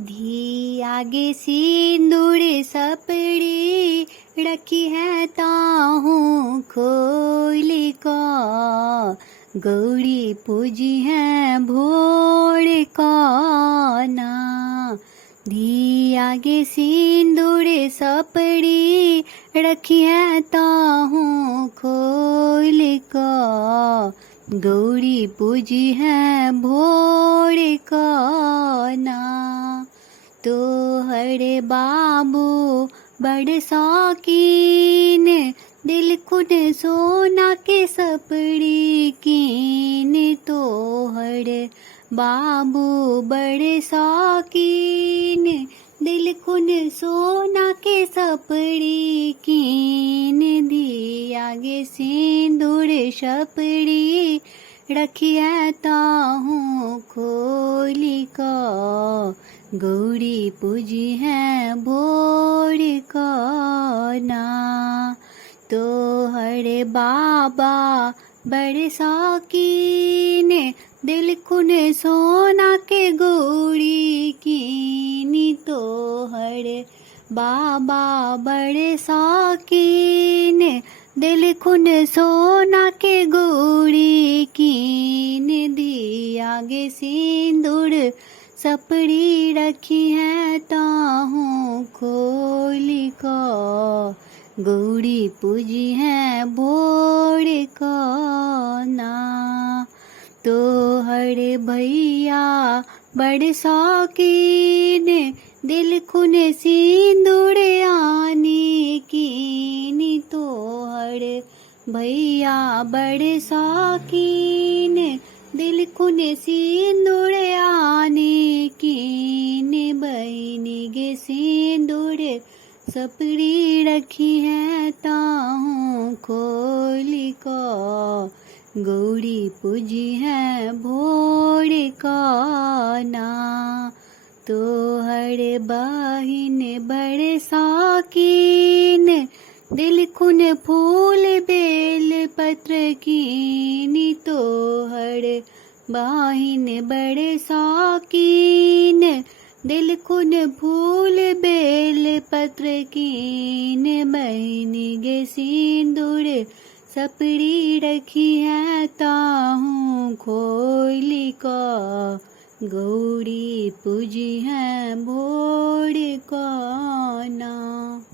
धी आगे सिंदूर सपड़ी रखी है ताहू खोल का। गौरी पूजी है भोर का ना। धी आगे सिंदूर सपड़ी रखी है ताहू खोल का। गौरी पूजी है भोर का ना। तो हरे बाबू बड़ शौकीन दिल खुद सोना के सपड़ी कीन। तो हरे बाबू बड़े शौकीन दिल खुद सोना के सपड़ी कीन। धी आगे सिंदूर सपड़ी रखी है ताहू खोली का। गौरी पूजी है भोर का ना। तो हरे बाबा बड़े शौकीन दिल खुन सोना के गौरी कीनी। तो हरे बाबा बड़े शौकीन दिल खुन सोना के गौरी कीन। धी आगे सिंदूर सपड़ी रखी है ताहू खोली का। गौरी पूजी है भोर का ना। तो हरे भैया बड़े शौकीन दिल खुन सिंदूर आने कीनी। तो हरे भैया बड़े शौकीन दिल खुन सिंदूर आने कीन। बहिनी गे सिंदूर सपड़ी रखी है ताहू खोली का। गौरी पूजी है भोर का ना। तो हरे बहिन बड़े शौकीन दिल खुन फूल बेल पत्र कीनी। तो हरे बहिन बड़े शौकीन दिल खुन फूल बेल पत्र कीन। बहिनी गे सिंदूर सपड़ी रखी है ताहू खोली का। गौरी पूजी है भोर का ना।